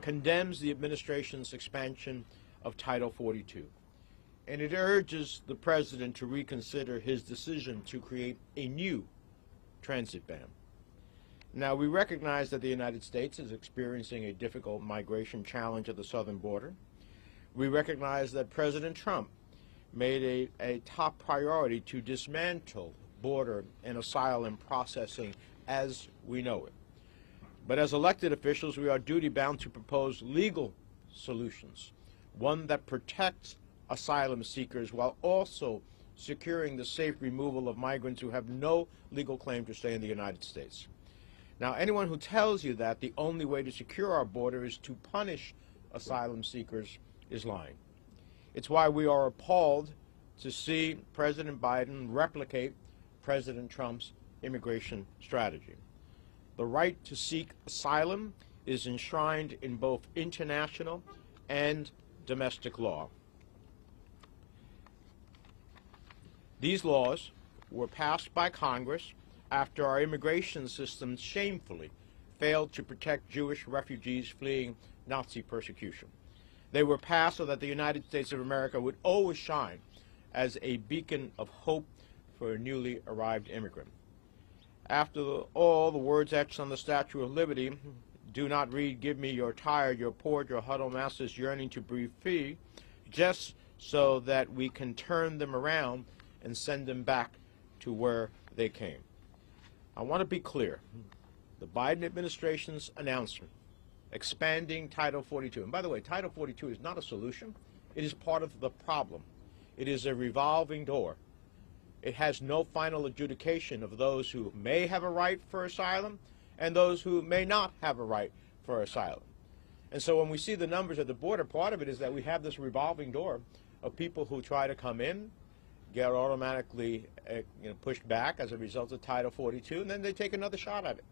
condemns the administration's expansion of Title 42, and it urges the President to reconsider his decision to create a new transit ban. Now, we recognize that the United States is experiencing a difficult migration challenge at the southern border. We recognize that President Trump made a top priority to dismantle border and asylum processing as we know it. But as elected officials, we are duty-bound to propose legal solutions, one that protects asylum seekers while also securing the safe removal of migrants who have no legal claim to stay in the United States. Now, anyone who tells you that the only way to secure our border is to punish asylum seekers is lying. It's why we are appalled to see President Biden replicate President Trump's immigration strategy. The right to seek asylum is enshrined in both international and domestic law. These laws were passed by Congress after our immigration system shamefully failed to protect Jewish refugees fleeing Nazi persecution. They were passed so that the United States of America would always shine as a beacon of hope for a newly arrived immigrant. After all, the words etched on the Statue of Liberty do not read, "Give me your tired, your poor, your huddled masses yearning to breathe free," just so that we can turn them around and send them back to where they came. I want to be clear. The Biden administration's announcement expanding Title 42, and by the way, Title 42 is not a solution. It is part of the problem. It is a revolving door. It has no final adjudication of those who may have a right for asylum and those who may not have a right for asylum. And so when we see the numbers at the border, part of it is that we have this revolving door of people who try to come in, get automatically pushed back as a result of Title 42, and then they take another shot at it.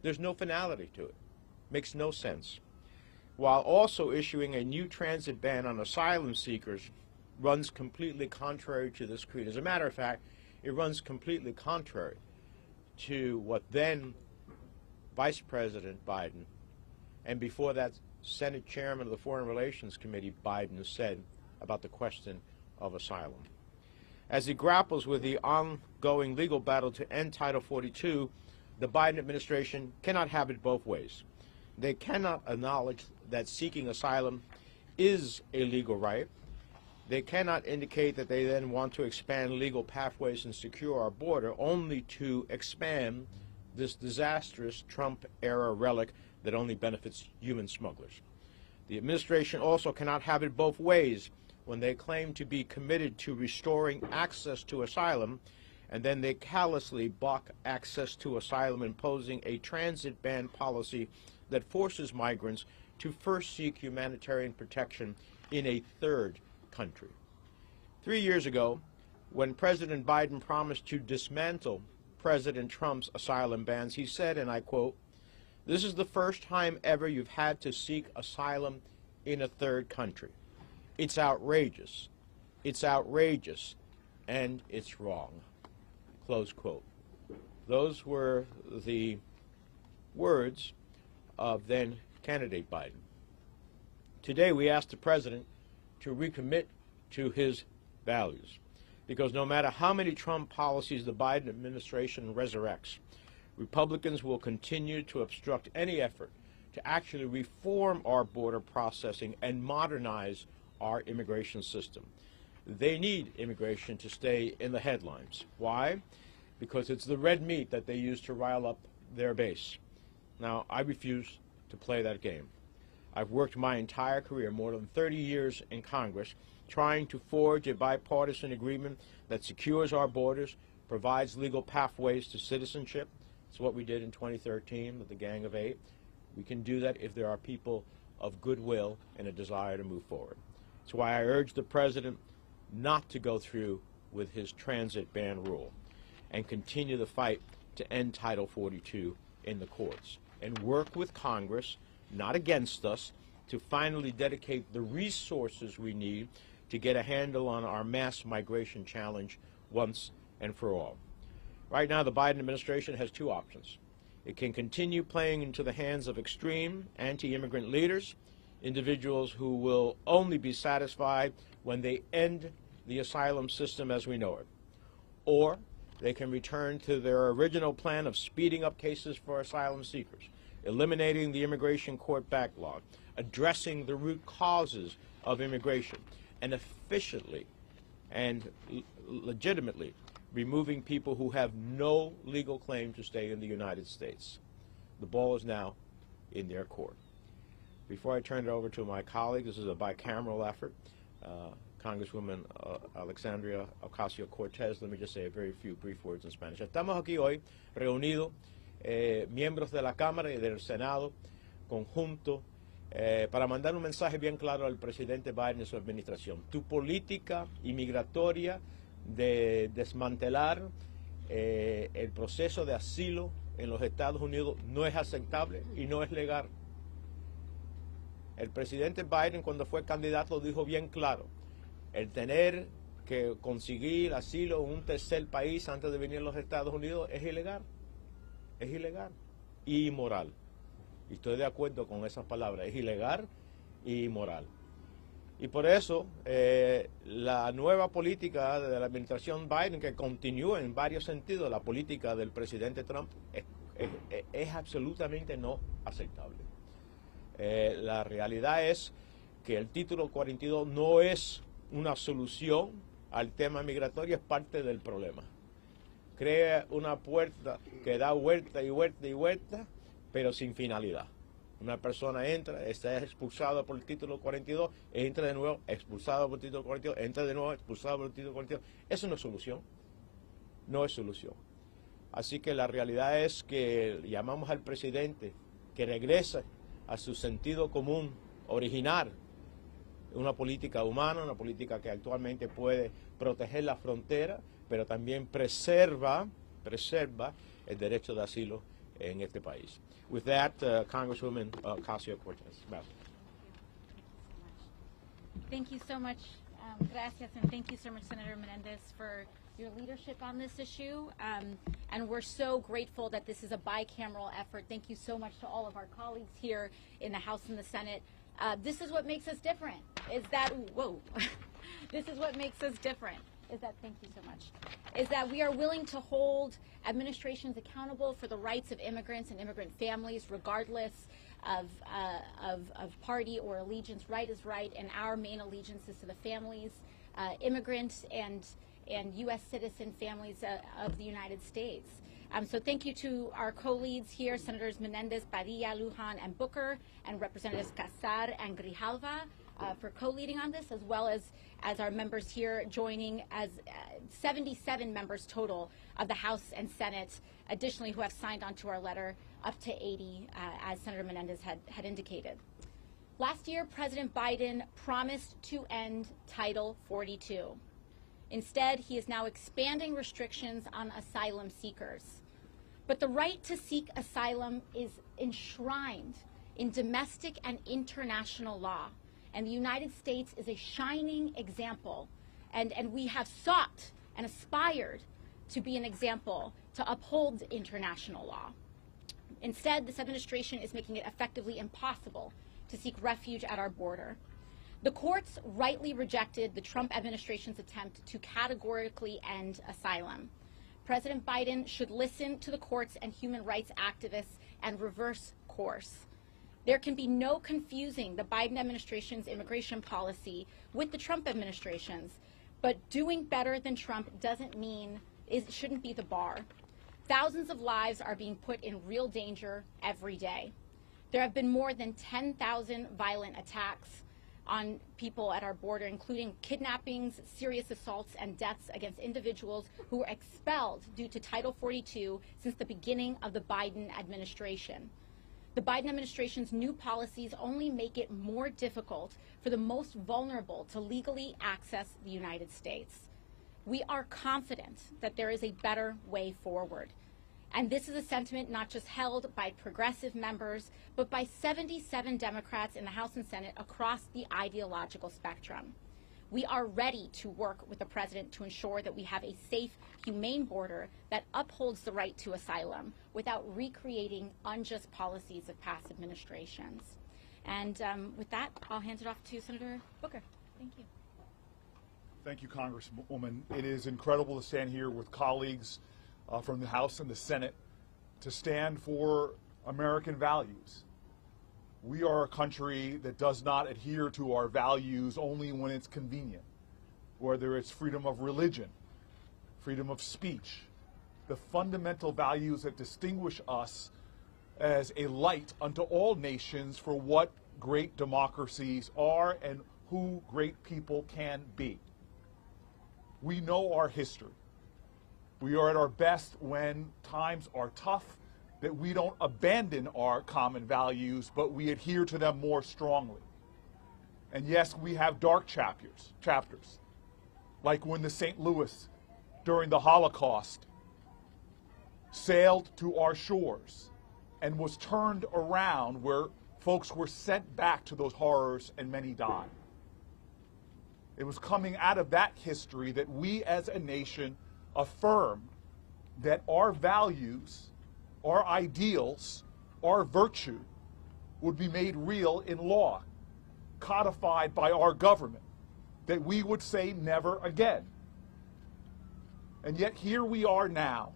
There's no finality to it. Makes no sense. While also issuing a new transit ban on asylum seekers runs completely contrary to this creed. As a matter of fact, it runs completely contrary to what then Vice President Biden, and before that Senate Chairman of the Foreign Relations Committee Biden, said about the question of asylum. As he grapples with the ongoing legal battle to end Title 42, the Biden administration cannot have it both ways. They cannot acknowledge that seeking asylum is a legal right. They cannot indicate that they then want to expand legal pathways and secure our border, only to expand this disastrous Trump-era relic that only benefits human smugglers. The administration also cannot have it both ways when they claim to be committed to restoring access to asylum, and then they callously block access to asylum, imposing a transit ban policy that forces migrants to first seek humanitarian protection in a third country. 3 years ago, when President Biden promised to dismantle President Trump's asylum bans, he said, and I quote, "This is the first time ever you've had to seek asylum in a third country. It's outrageous, and it's wrong." Close quote. Those were the words of then candidate Biden. Today we ask the President to recommit to his values, because no matter how many Trump policies the Biden administration resurrects, Republicans will continue to obstruct any effort to actually reform our border processing and modernize our immigration system. They need immigration to stay in the headlines. Why? Because it's the red meat that they use to rile up their base. Now, I refuse to play that game. I've worked my entire career, more than 30 years in Congress, trying to forge a bipartisan agreement that secures our borders, provides legal pathways to citizenship. It's what we did in 2013 with the Gang of Eight. We can do that if there are people of goodwill and a desire to move forward. That's why I urge the President not to go through with his transit ban rule and continue the fight to end Title 42 in the courts and work with Congress, not against us, to finally dedicate the resources we need to get a handle on our mass migration challenge once and for all. Right now, the Biden administration has two options. It can continue playing into the hands of extreme anti-immigrant leaders, individuals who will only be satisfied when they end the asylum system as we know it. Or they can return to their original plan of speeding up cases for asylum seekers, eliminating the immigration court backlog, addressing the root causes of immigration, and efficiently and legitimately removing people who have no legal claim to stay in the United States. The ball is now in their court. Before I turn it over to my colleagues, this is a bicameral effort. Congresswoman Alexandria Ocasio-Cortez, let me just say a very few brief words in Spanish. Estamos aquí hoy reunidos, miembros de la Cámara y del Senado, conjunto, para mandar un mensaje bien claro al presidente Biden y su administración. Tu política inmigratoria de desmantelar el proceso de asilo en los Estados Unidos no es aceptable y no es legal. El presidente Biden, cuando fue candidato, dijo bien claro, el tener que conseguir asilo en un tercer país antes de venir a los Estados Unidos es ilegal y inmoral. Y estoy de acuerdo con esas palabras, es ilegal y inmoral. Y por eso la nueva política de la administración Biden, que continúa en varios sentidos la política del presidente Trump, es absolutamente no aceptable. La realidad es que el título 42 no es una solución al tema migratorio, es parte del problema. Crea una puerta que da vuelta y vuelta y vuelta, pero sin finalidad. Una persona entra, está expulsada por el título 42, entra de nuevo, expulsada por el título 42, entra de nuevo, expulsada por el título 42. Eso no es solución. No es solución. Así que la realidad es que llamamos al presidente que regrese a su sentido común original, una política humana, una política que actualmente puede proteger la frontera, pero también preserva el derecho de asilo en este país. With that, Congresswoman Ocasio-Cortez. Thank you so much, gracias, and thank you so much, Senator Menendez, for your leadership on this issue. And we're so grateful that this is a bicameral effort. Thank you so much to all of our colleagues here in the House and the Senate. This is what makes us different, is that, this is what makes us different, is that, thank you so much, is that we are willing to hold administrations accountable for the rights of immigrants and immigrant families, regardless of party or allegiance. Right is right, and our main allegiance is to the families, immigrants and U.S. citizen families of the United States. So thank you to our co-leads here, Senators Menendez, Padilla, Lujan, and Booker, and Representatives Casar and Grijalva for co-leading on this, as well as our members here joining as 77 members total of the House and Senate, additionally who have signed on to our letter, up to 80, as Senator Menendez had indicated. Last year, President Biden promised to end Title 42. Instead, he is now expanding restrictions on asylum seekers. But the right to seek asylum is enshrined in domestic and international law. And the United States is a shining example. And we have sought and aspired to be an example to uphold international law. Instead, this administration is making it effectively impossible to seek refuge at our border. The courts rightly rejected the Trump administration's attempt to categorically end asylum. President Biden should listen to the courts and human rights activists and reverse course. There can be no confusing the Biden administration's immigration policy with the Trump administration's, but doing better than Trump doesn't mean it shouldn't be the bar. Thousands of lives are being put in real danger every day. There have been more than 10,000 violent attacks on people at our border, including kidnappings, serious assaults, and deaths against individuals who were expelled due to Title 42 since the beginning of the Biden administration. The Biden administration's new policies only make it more difficult for the most vulnerable to legally access the United States. We are confident that there is a better way forward. And this is a sentiment not just held by progressive members, but by 77 Democrats in the House and Senate across the ideological spectrum. We are ready to work with the president to ensure that we have a safe, humane border that upholds the right to asylum without recreating unjust policies of past administrations. And with that, I'll hand it off to Senator Booker. Thank you. Thank you, Congresswoman. It is incredible to stand here with colleagues from the House and the Senate to stand for American values. We are a country that does not adhere to our values only when it's convenient, whether it's freedom of religion, freedom of speech, the fundamental values that distinguish us as a light unto all nations for what great democracies are and who great people can be. We know our history. We are at our best when times are tough, that we don't abandon our common values, but we adhere to them more strongly. And yes, we have dark chapters, like when the St. Louis, during the Holocaust, sailed to our shores and was turned around, where folks were sent back to those horrors and many died. It was coming out of that history that we as a nation affirmed that our values, our ideals, our virtue would be made real in law, codified by our government, that we would say never again. And yet here we are now,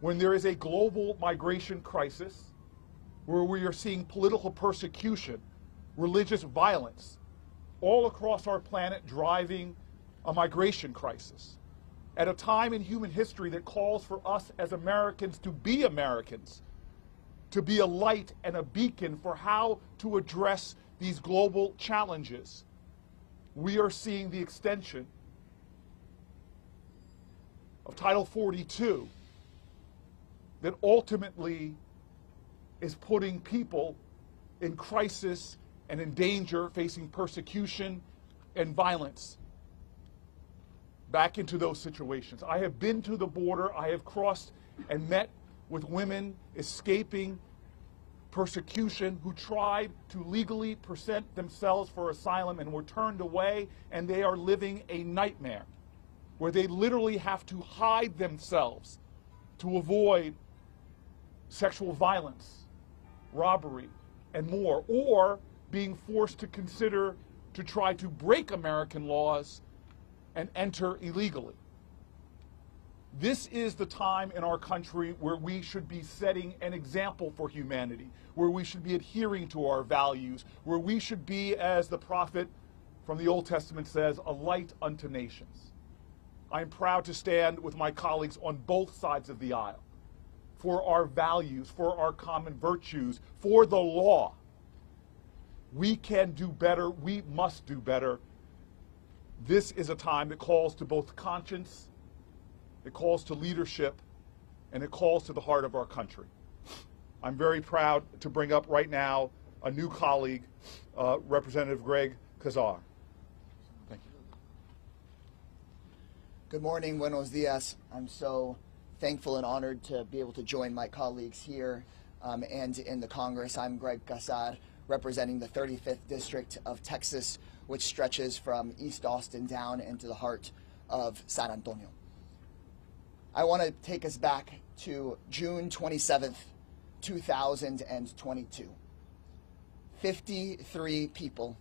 when there is a global migration crisis, where we are seeing political persecution, religious violence, all across our planet driving a migration crisis. At a time in human history that calls for us as Americans, to be a light and a beacon for how to address these global challenges, we are seeing the extension of Title 42 that ultimately is putting people in crisis and in danger, facing persecution and violence, back into those situations. I have been to the border. I have crossed and met with women escaping persecution who tried to legally present themselves for asylum and were turned away, and they are living a nightmare where they literally have to hide themselves to avoid sexual violence, robbery, and more, or being forced to consider to try to break American laws and enter illegally. This is the time in our country where we should be setting an example for humanity, where we should be adhering to our values, where we should be, as the prophet from the Old Testament says, a light unto nations. I'm proud to stand with my colleagues on both sides of the aisle for our values, for our common virtues, for the law. We can do better. We must do better. This is a time that calls to both conscience, it calls to leadership, and it calls to the heart of our country. I'm very proud to bring up right now a new colleague, Representative Greg Casar. Thank you. Good morning, buenos dias. I'm so thankful and honored to be able to join my colleagues here and in the Congress. I'm Greg Casar, representing the 35th District of Texas, which stretches from East Austin down into the heart of San Antonio. I want to take us back to June 27th, 2022. 53 people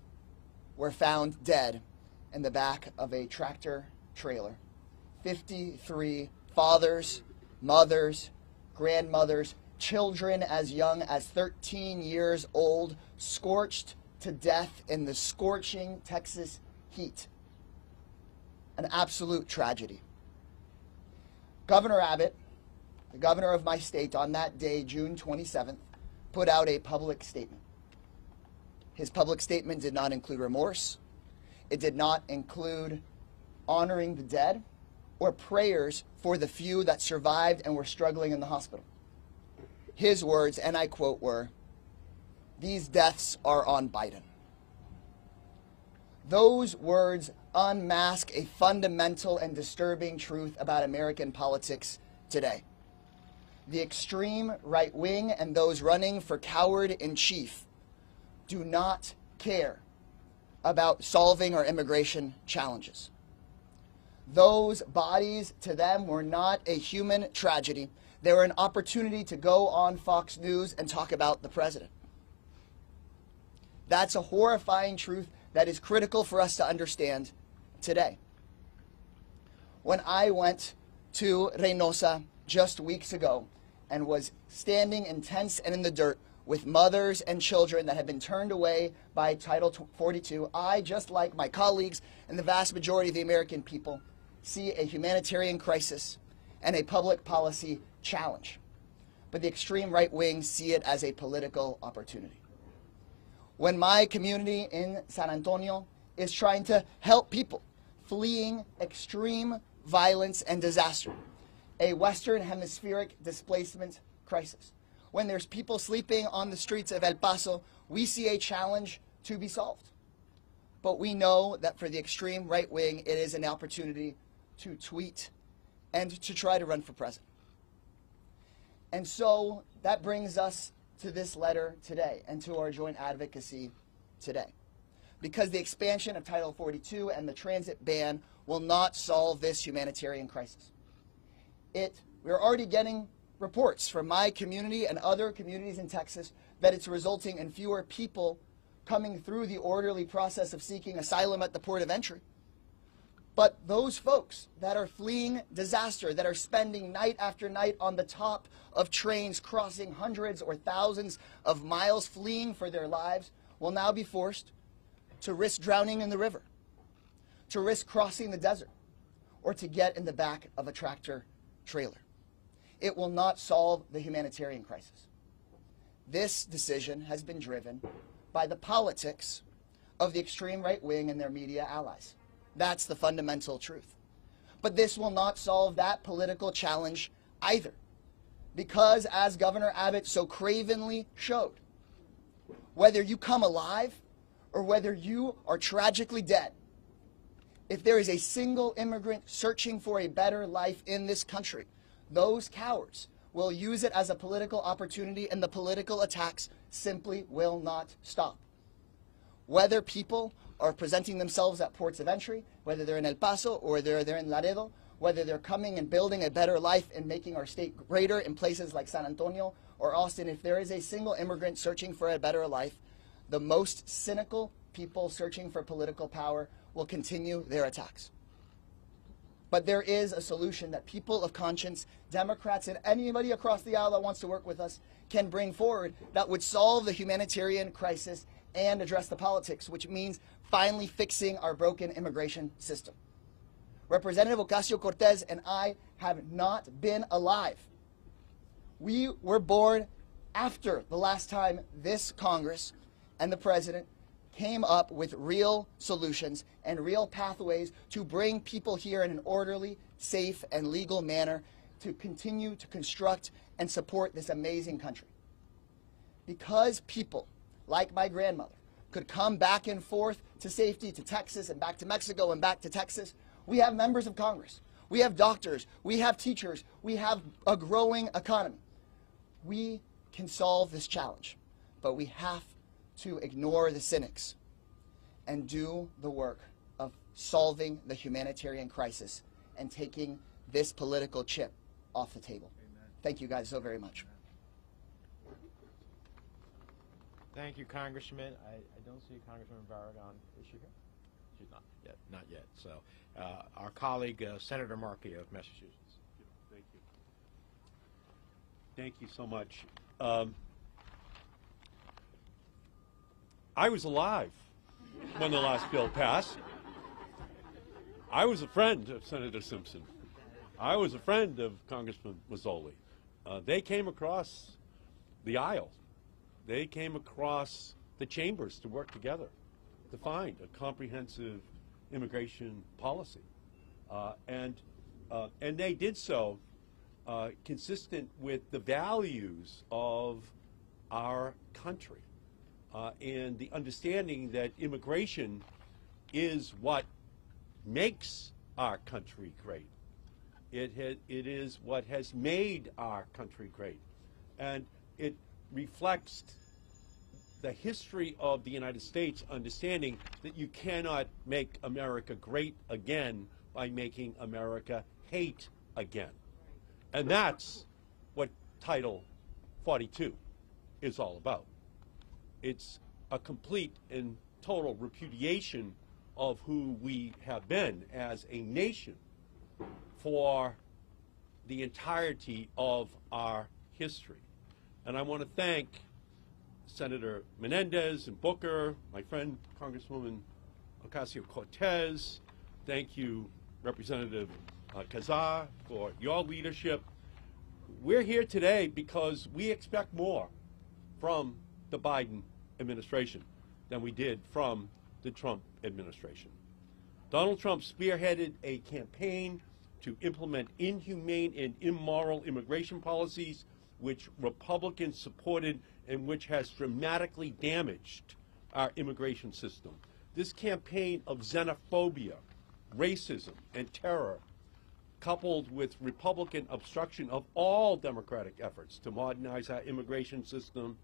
were found dead in the back of a tractor trailer. 53 fathers, mothers, grandmothers, children as young as 13 years old, scorched to death in the scorching Texas heat. An absolute tragedy. Governor Abbott, the governor of my state, on that day, June 27th, put out a public statement. His public statement did not include remorse. It did not include honoring the dead or prayers for the few that survived and were struggling in the hospital. His words, and I quote, were, "These deaths are on Biden." Those words unmask a fundamental and disturbing truth about American politics today. The extreme right wing and those running for coward-in-chief do not care about solving our immigration challenges. Those bodies to them were not a human tragedy. They were an opportunity to go on Fox News and talk about the president. That's a horrifying truth that is critical for us to understand today. When I went to Reynosa just weeks ago and was standing in tents and in the dirt with mothers and children that had been turned away by Title 42, I, just like my colleagues and the vast majority of the American people, see a humanitarian crisis and a public policy challenge. But the extreme right wing see it as a political opportunity. When my community in San Antonio is trying to help people fleeing extreme violence and disaster, a Western Hemispheric displacement crisis, when there's people sleeping on the streets of El Paso, we see a challenge to be solved. But we know that for the extreme right wing, it is an opportunity to tweet and to try to run for president. And so that brings us to this letter today and to our joint advocacy today. Because the expansion of Title 42 and the transit ban will not solve this humanitarian crisis. We're already getting reports from my community and other communities in Texas that it's resulting in fewer people coming through the orderly process of seeking asylum at the port of entry. But those folks that are fleeing disaster, that are spending night after night on the top of trains, crossing hundreds or thousands of miles, fleeing for their lives, will now be forced to risk drowning in the river, to risk crossing the desert, or to get in the back of a tractor trailer. It will not solve the humanitarian crisis. This decision has been driven by the politics of the extreme right wing and their media allies. That's the fundamental truth. But this will not solve that political challenge either. Because, as Governor Abbott so cravenly showed, whether you come alive or whether you are tragically dead, if there is a single immigrant searching for a better life in this country, those cowards will use it as a political opportunity, and the political attacks simply will not stop. Whether people are presenting themselves at ports of entry, whether they're in El Paso or they're in Laredo, whether they're coming and building a better life and making our state greater in places like San Antonio or Austin, if there is a single immigrant searching for a better life, the most cynical people searching for political power will continue their attacks. But there is a solution that people of conscience, Democrats, and anybody across the aisle that wants to work with us can bring forward that would solve the humanitarian crisis and address the politics, which means finally fixing our broken immigration system. Representative Ocasio-Cortez and I have not been alive. We were born after the last time this Congress and the president came up with real solutions and real pathways to bring people here in an orderly, safe, and legal manner to continue to construct and support this amazing country. Because people, like my grandmother, could come back and forth to safety to Texas and back to Mexico and back to Texas, we have members of Congress, we have doctors, we have teachers, we have a growing economy. We can solve this challenge, but we have to ignore the cynics and do the work of solving the humanitarian crisis and taking this political chip off the table. Amen. Thank you guys so very much. Thank you, Congressman. I don't see Congressman Barrett on. Is she here? She's not yet. Not yet. So our colleague, Senator Markey of Massachusetts. Thank you. Thank you so much. I was alive when the last bill passed. I was a friend of Senator Simpson. I was a friend of Congressman Mazzoli. They came across the aisle. They came across the chambers to work together to find a comprehensive immigration policy. And they did so consistent with the values of our country. And the understanding that immigration is what makes our country great. It is what has made our country great. And it reflects the history of the United States, understanding that you cannot make America great again by making America hate again. And that's what Title 42 is all about. It's a complete and total repudiation of who we have been as a nation for the entirety of our history. And I want to thank Senator Menendez and Booker, my friend Congresswoman Ocasio-Cortez. Thank you, Representative Kazar, for your leadership. We're here today because we expect more from the Biden administration than we did from the Trump administration. Donald Trump spearheaded a campaign to implement inhumane and immoral immigration policies which Republicans supported and which has dramatically damaged our immigration system. This campaign of xenophobia, racism, and terror, coupled with Republican obstruction of all Democratic efforts to modernize our immigration system,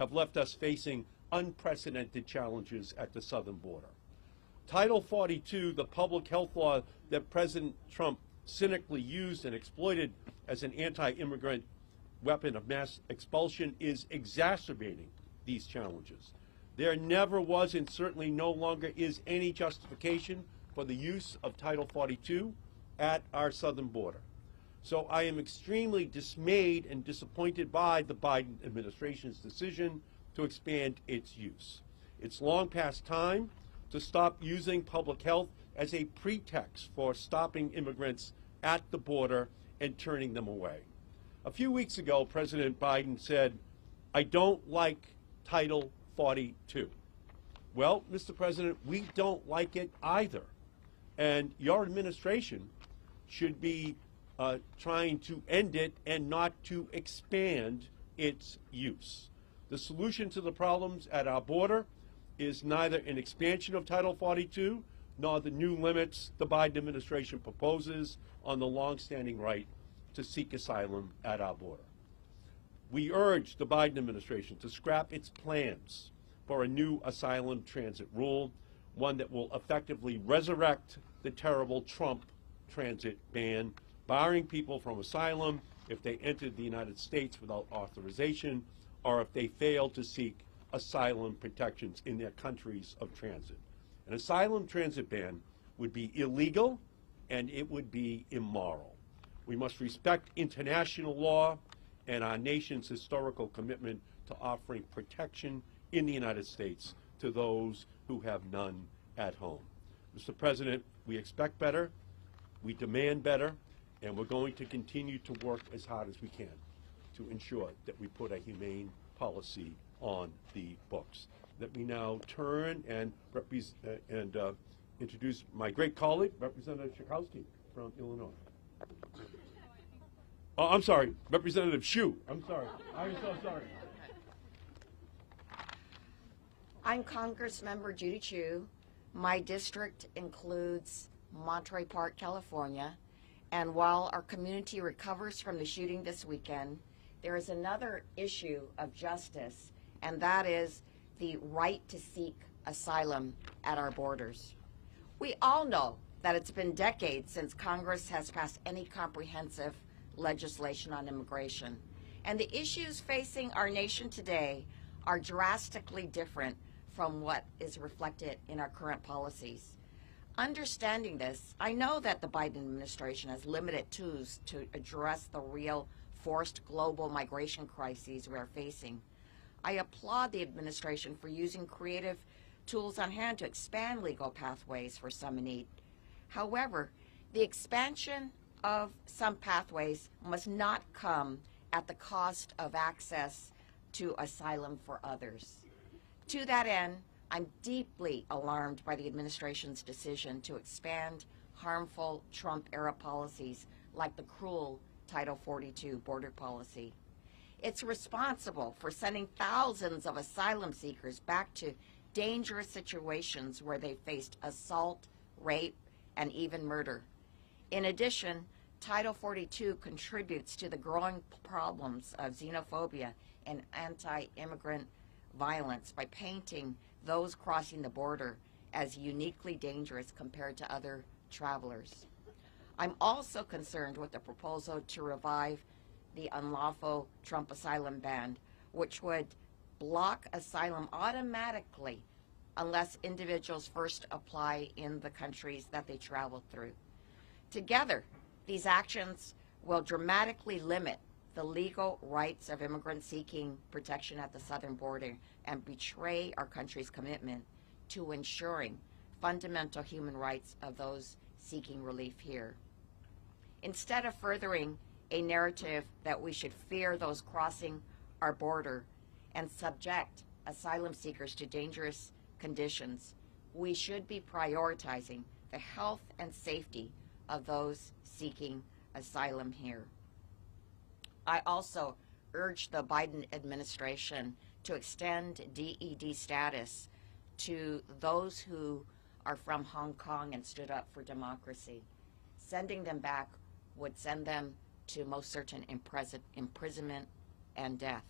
have left us facing unprecedented challenges at the southern border. Title 42, the public health law that President Trump cynically used and exploited as an anti-immigrant weapon of mass expulsion, is exacerbating these challenges. There never was and certainly no longer is any justification for the use of Title 42 at our southern border. So I am extremely dismayed and disappointed by the Biden administration's decision to expand its use. It's long past time to stop using public health as a pretext for stopping immigrants at the border and turning them away. A few weeks ago, President Biden said, "I don't like Title 42. Well, Mr. President, we don't like it either. And your administration should be trying to end it and not to expand its use. The solution to the problems at our border is neither an expansion of Title 42 nor the new limits the Biden administration proposes on the longstanding right to seek asylum at our border. We urge the Biden administration to scrap its plans for a new asylum transit rule, one that will effectively resurrect the terrible Trump transit ban, barring people from asylum if they entered the United States without authorization or if they fail to seek asylum protections in their countries of transit. An asylum transit ban would be illegal and it would be immoral. We must respect international law and our nation's historical commitment to offering protection in the United States to those who have none at home. Mr. President, we expect better, we demand better, and we're going to continue to work as hard as we can to ensure that we put a humane policy on the books. Let me now turn and introduce my great colleague, Representative Schakowsky from Illinois. Oh, I'm sorry, Representative Hsu. I'm sorry. I'm so sorry. I'm Congressmember Judy Chu. My district includes Monterey Park, California, and while our community recovers from the shooting this weekend, there is another issue of justice, and that is the right to seek asylum at our borders. We all know that it's been decades since Congress has passed any comprehensive legislation on immigration, and the issues facing our nation today are drastically different from what is reflected in our current policies. Understanding this, I know that the Biden administration has limited tools to address the real forced global migration crises we are facing. I applaud the administration for using creative tools on hand to expand legal pathways for some in need. However, the expansion of some pathways must not come at the cost of access to asylum for others. To that end, I'm deeply alarmed by the administration's decision to expand harmful Trump-era policies like the cruel Title 42 border policy. It's responsible for sending thousands of asylum seekers back to dangerous situations where they faced assault, rape, and even murder. In addition, Title 42 contributes to the growing problems of xenophobia and anti-immigrant violence by painting those crossing the border as uniquely dangerous compared to other travelers. I'm also concerned with the proposal to revive the unlawful Trump asylum ban, which would block asylum automatically unless individuals first apply in the countries that they travel through. Together, these actions will dramatically limit the legal rights of immigrants seeking protection at the southern border and betray our country's commitment to ensuring fundamental human rights of those seeking relief here. Instead of furthering a narrative that we should fear those crossing our border and subject asylum seekers to dangerous conditions, we should be prioritizing the health and safety of those seeking asylum here. I also urge the Biden administration to extend DED status to those who are from Hong Kong and stood up for democracy. Sending them back would send them to most certain imprisonment and death.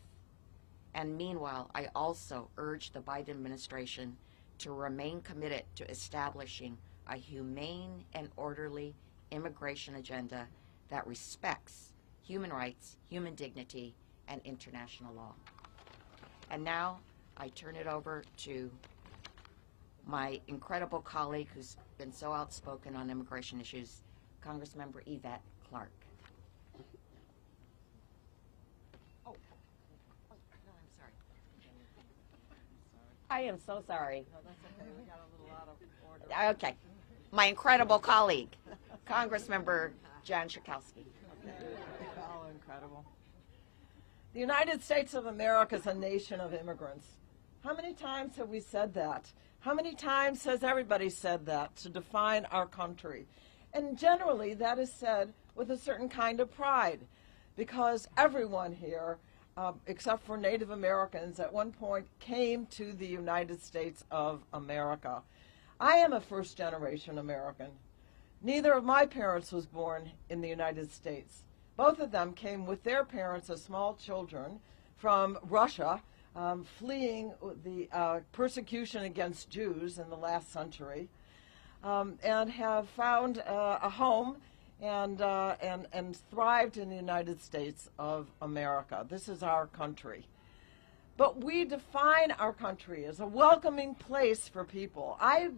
And meanwhile, I also urge the Biden administration to remain committed to establishing a humane and orderly immigration agenda that respects human rights, human dignity, and international law. And now I turn it over to my incredible colleague who's been so outspoken on immigration issues, Congressmember Yvette Clarke. Oh, no, I'm sorry. I am so sorry. No, that's okay. We got a little out of order. Okay. My incredible colleague, Congressmember Jan Schakowsky. All incredible. The United States of America is a nation of immigrants. How many times have we said that? How many times has everybody said that to define our country? And generally that is said with a certain kind of pride, because everyone here, except for Native Americans, at one point came to the United States of America. I am a first-generation American. Neither of my parents was born in the United States. Both of them came with their parents as small children from Russia, fleeing the persecution against Jews in the last century, and have found a home and thrived in the United States of America. This is our country. But we define our country as a welcoming place for people. I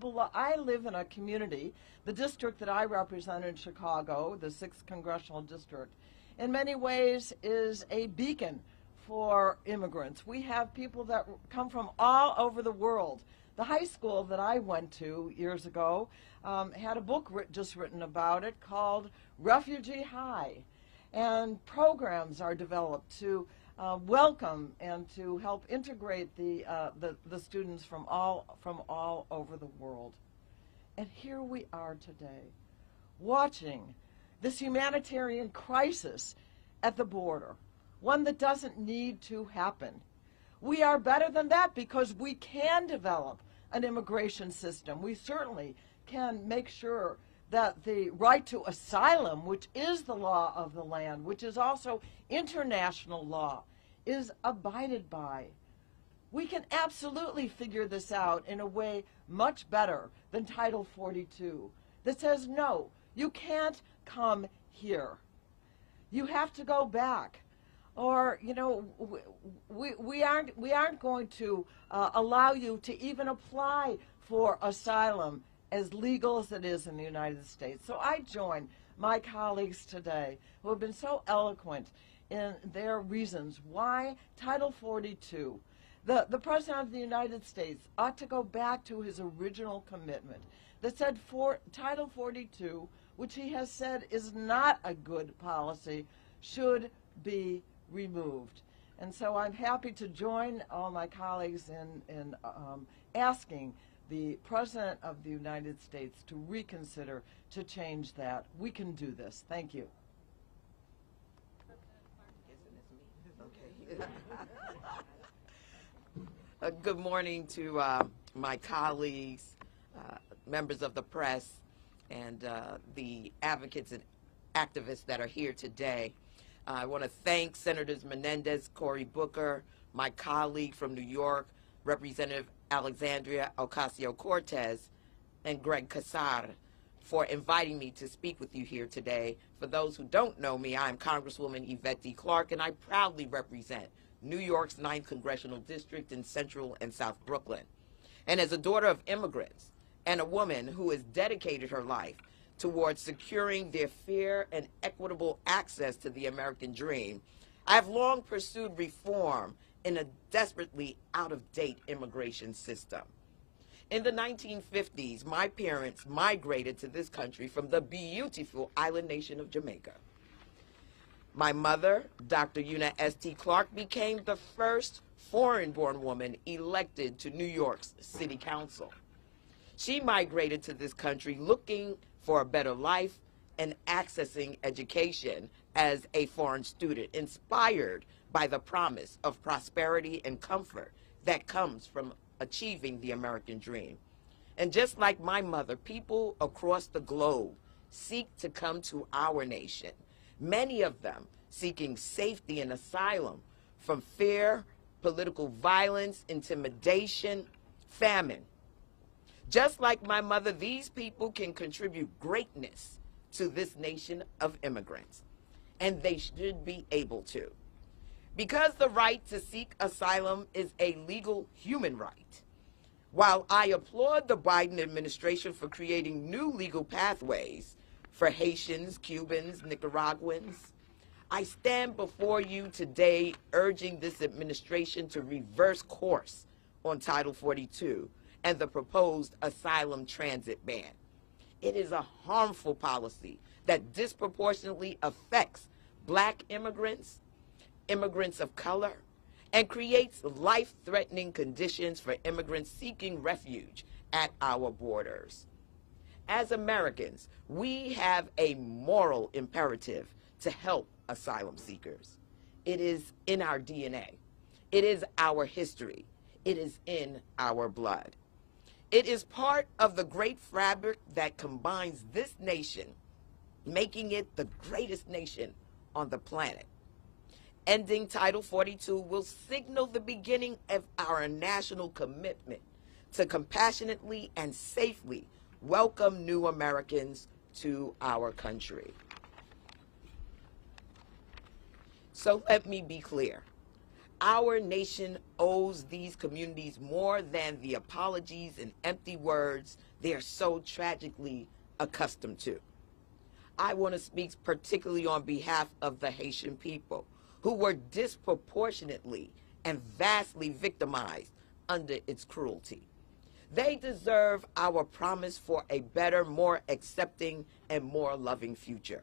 live in a community, the district that I represent in Chicago, the 6th Congressional District, in many ways is a beacon for immigrants. We have people that come from all over the world. The high school that I went to years ago had a book just written about it called Refugee High, and programs are developed to welcome and to help integrate the students from all over the world. And here we are today, watching this humanitarian crisis at the border, one that doesn't need to happen. We are better than that because we can develop an immigration system. We certainly can make sure that the right to asylum, which is the law of the land, which is also international law, is abided by. We can absolutely figure this out in a way much better than Title 42 that says, no, you can't come here. You have to go back. Or, you know, we aren't going to allow you to even apply for asylum as legal as it is in the United States. So I join my colleagues today who have been so eloquent in their reasons why Title 42, the President of the United States ought to go back to his original commitment that said Title 42, which he has said is not a good policy, should be removed. And so I'm happy to join all my colleagues in asking the President of the United States to reconsider, to change that. We can do this. Thank you. Good morning to my colleagues, members of the press, and the advocates and activists that are here today. I want to thank Senators Menendez, Cory Booker, my colleague from New York, Representative Alexandria Ocasio-Cortez, and Greg Casar for inviting me to speak with you here today. For those who don't know me, I'm Congresswoman Yvette D. Clarke, and I proudly represent New York's 9th Congressional District in Central and South Brooklyn. And as a daughter of immigrants and a woman who has dedicated her life towards securing their fair and equitable access to the American dream, I've long pursued reform in a desperately out-of-date immigration system. In the 1950s, my parents migrated to this country from the beautiful island nation of Jamaica. My mother, Dr. Una S.T. Clarke, became the first foreign-born woman elected to New York's City Council. She migrated to this country looking for a better life and accessing education as a foreign student, inspired by the promise of prosperity and comfort that comes from achieving the American dream. And just like my mother, people across the globe seek to come to our nation, many of them seeking safety and asylum from fear, political violence, intimidation, famine. Just like my mother, these people can contribute greatness to this nation of immigrants, and they should be able to. Because the right to seek asylum is a legal human right, while I applaud the Biden administration for creating new legal pathways for Haitians, Cubans, Nicaraguans, I stand before you today urging this administration to reverse course on Title 42 and the proposed asylum transit ban. It is a harmful policy that disproportionately affects Black immigrants, immigrants of color, and creates life-threatening conditions for immigrants seeking refuge at our borders. As Americans, we have a moral imperative to help asylum seekers. It is in our DNA. It is our history. It is in our blood. It is part of the great fabric that combines this nation, making it the greatest nation on the planet. Ending Title 42 will signal the beginning of our national commitment to compassionately and safely welcome new Americans to our country. So let me be clear. Our nation owes these communities more than the apologies and empty words they are so tragically accustomed to. I want to speak particularly on behalf of the Haitian people, who were disproportionately and vastly victimized under its cruelty. They deserve our promise for a better, more accepting, and more loving future.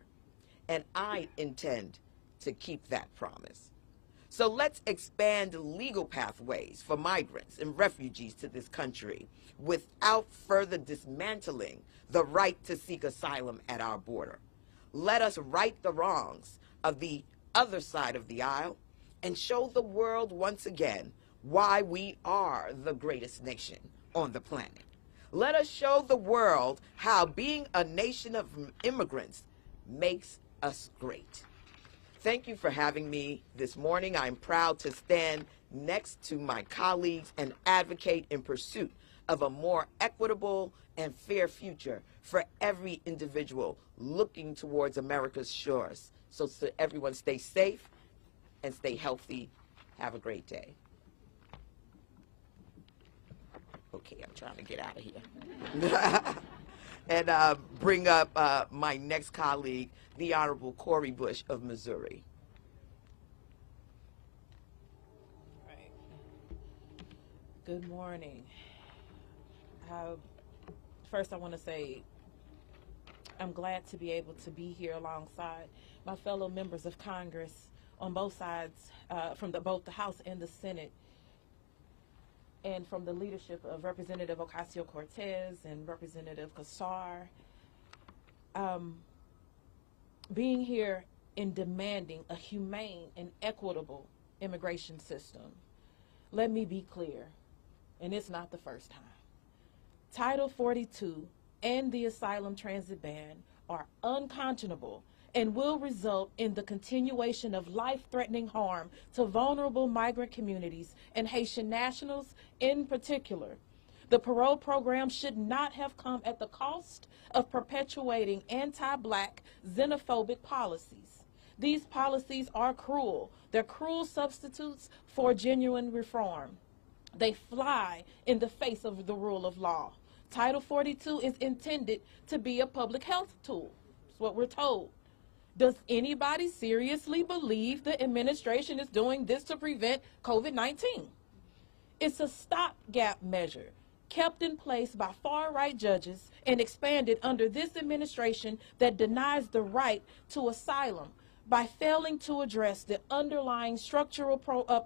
And I intend to keep that promise. So let's expand legal pathways for migrants and refugees to this country without further dismantling the right to seek asylum at our border. Let us right the wrongs of the other side of the aisle and show the world once again why we are the greatest nation on the planet. Let us show the world how being a nation of immigrants makes us great. Thank you for having me this morning. I'm proud to stand next to my colleagues and advocate in pursuit of a more equitable and fair future for every individual looking towards America's shores. So everyone stay safe and stay healthy. Have a great day. Okay, I'm trying to get out of here. And bring up my next colleague, the Honorable Cori Bush of Missouri. Good morning. First, I want to say I'm glad to be able to be here alongside my fellow members of Congress on both sides, from both the House and the Senate, and from the leadership of Representative Ocasio-Cortez and Representative Kassar. Being here in demanding a humane and equitable immigration system. Let me be clear, and it's not the first time. Title 42 and the asylum transit ban are unconscionable and will result in the continuation of life-threatening harm to vulnerable migrant communities and Haitian nationals in particular. The parole program should not have come at the cost of perpetuating anti-black, xenophobic policies. These policies are cruel. They're cruel substitutes for genuine reform. They fly in the face of the rule of law. Title 42 is intended to be a public health tool. That's what we're told. Does anybody seriously believe the administration is doing this to prevent COVID-19? It's a stopgap measure kept in place by far-right judges and expanded under this administration that denies the right to asylum by failing to address the underlying structural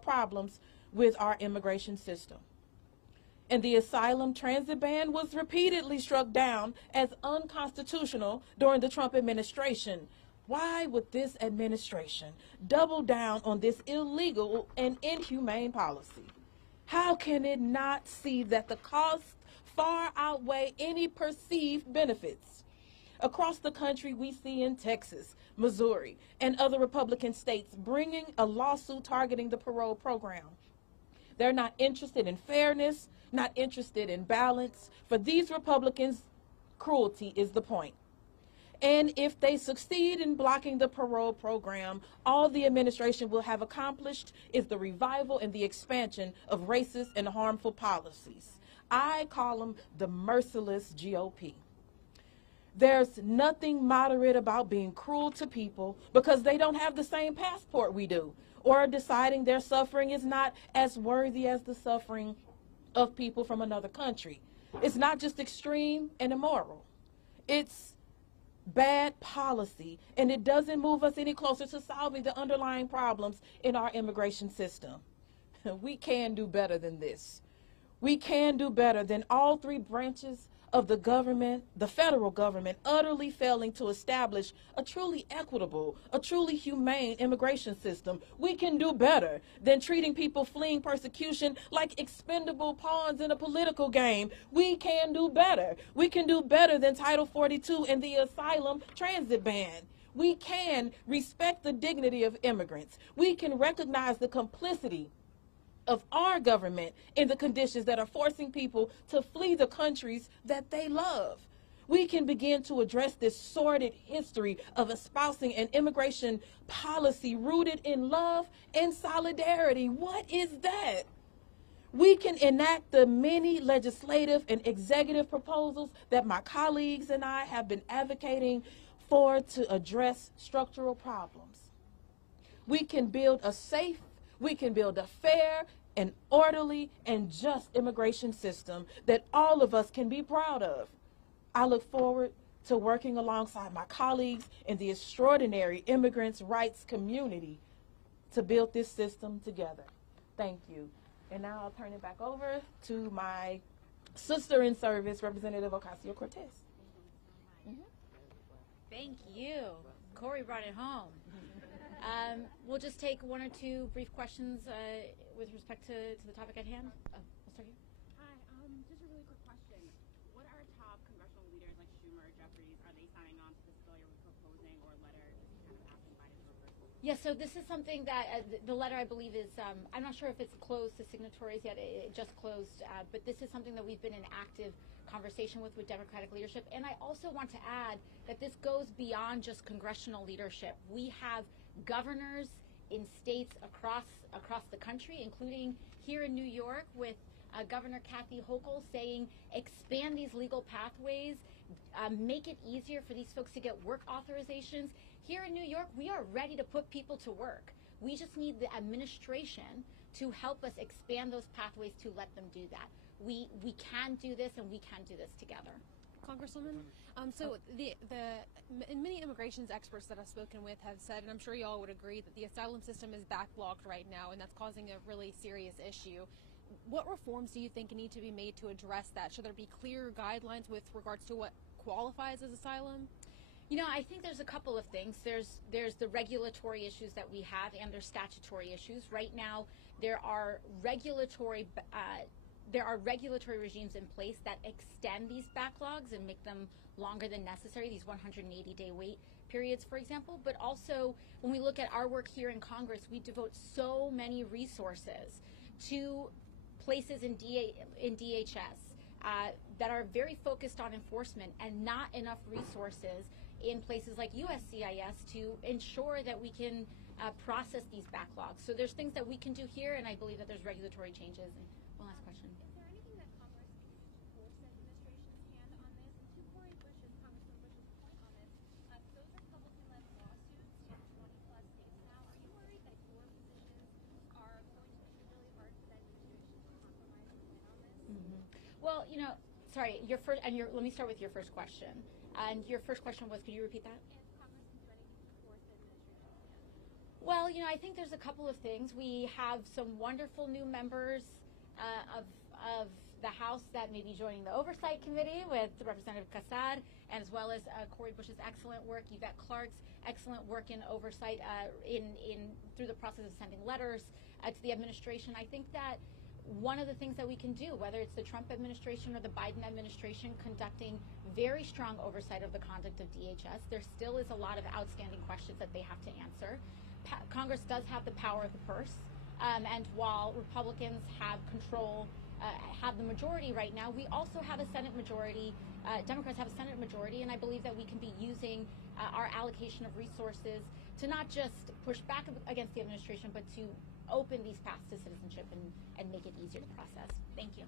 problems with our immigration system. And the asylum transit ban was repeatedly struck down as unconstitutional during the Trump administration. Why would this administration double down on this illegal and inhumane policy? How can it not see that the costs far outweigh any perceived benefits? Across the country, we see in Texas, Missouri, and other Republican states bringing a lawsuit targeting the parole program. They're not interested in fairness, not interested in balance. For these Republicans, cruelty is the point. And if they succeed in blocking the parole program, all the administration will have accomplished is the revival and the expansion of racist and harmful policies. I call them the merciless GOP. There's nothing moderate about being cruel to people because they don't have the same passport we do, or deciding their suffering is not as worthy as the suffering of people from another country. It's not just extreme and immoral. It's bad policy, and it doesn't move us any closer to solving the underlying problems in our immigration system. We can do better than this. We can do better than all three branches of the government, the federal government, utterly failing to establish a truly equitable, a truly humane immigration system. We can do better than treating people fleeing persecution like expendable pawns in a political game. We can do better. We can do better than Title 42 and the asylum transit ban. We can respect the dignity of immigrants. We can recognize the complicity of our government in the conditions that are forcing people to flee the countries that they love. We can begin to address this sordid history of espousing an immigration policy rooted in love and solidarity. What is that? We can enact the many legislative and executive proposals that my colleagues and I have been advocating for to address structural problems. We can build a safe, we can build a fair, an orderly, and just immigration system that all of us can be proud of. I look forward to working alongside my colleagues in the extraordinary immigrants' rights community to build this system together. Thank you. And now I'll turn it back over to my sister in service, Representative Ocasio-Cortez. Thank you. Corey brought it home. We'll just take one or two brief questions with respect to the topic at hand. We'll start here. Hi, just a really quick question. What are top congressional leaders like Schumer or Jeffries, are they signing on to this bill you're proposing or letter kind of asking Biden to reverse? Yes, so this is something that the letter, I believe, is, I'm not sure if it's closed to signatories yet. It just closed, but this is something that we've been in active conversation with Democratic leadership. And I also want to add that this goes beyond just congressional leadership. We have governors in states across the country, including here in New York with Governor Kathy Hochul saying expand these legal pathways, make it easier for these folks to get work authorizations. Here in New York, we are ready to put people to work. We just need the administration to help us expand those pathways to let them do that. We can do this, and we can do this together. Congresswoman, so many immigrations experts that I've spoken with have said, and I'm sure you all would agree, that the asylum system is backlogged right now, and that's causing a really serious issue. What reforms do you think need to be made to address that? Should there be clear guidelines with regards to what qualifies as asylum? You know, I think there's a couple of things. There's the regulatory issues that we have, and there's statutory issues. Right now, there are regulatory regimes in place that extend these backlogs and make them longer than necessary, these 180-day wait periods, for example. But also, when we look at our work here in Congress, we devote so many resources to places in DHS, that are very focused on enforcement and not enough resources in places like USCIS to ensure that we can process these backlogs. So there's things that we can do here, and I believe that there's regulatory changes. And one last question. Is there anything that Congress can do to force the administration's hand on this? And to Congressman Bush's point on this, those Republican-led lawsuits in 20-plus states now, are you worried that your positions are going to make it really hard for the administration to compromise and win on this? Well, you know, sorry, your first, and let me start with your first question. And your first question was, could you repeat that? If Congress can do anything to force the administration's hand? Well, you know, I think there's a couple of things. We have some wonderful new members of the House that may be joining the Oversight Committee with Representative Kassad, and as well as Cori Bush's excellent work, Yvette Clark's excellent work in oversight through the process of sending letters to the administration. I think that one of the things that we can do, whether it's the Trump administration or the Biden administration conducting very strong oversight of the conduct of DHS, there still is a lot of outstanding questions that they have to answer. Congress does have the power of the purse, and while Republicans have control, have the majority right now, we also have a Senate majority. Democrats have a Senate majority, and I believe that we can be using our allocation of resources to not just push back against the administration, but to open these paths to citizenship and make it easier to process. Thank you.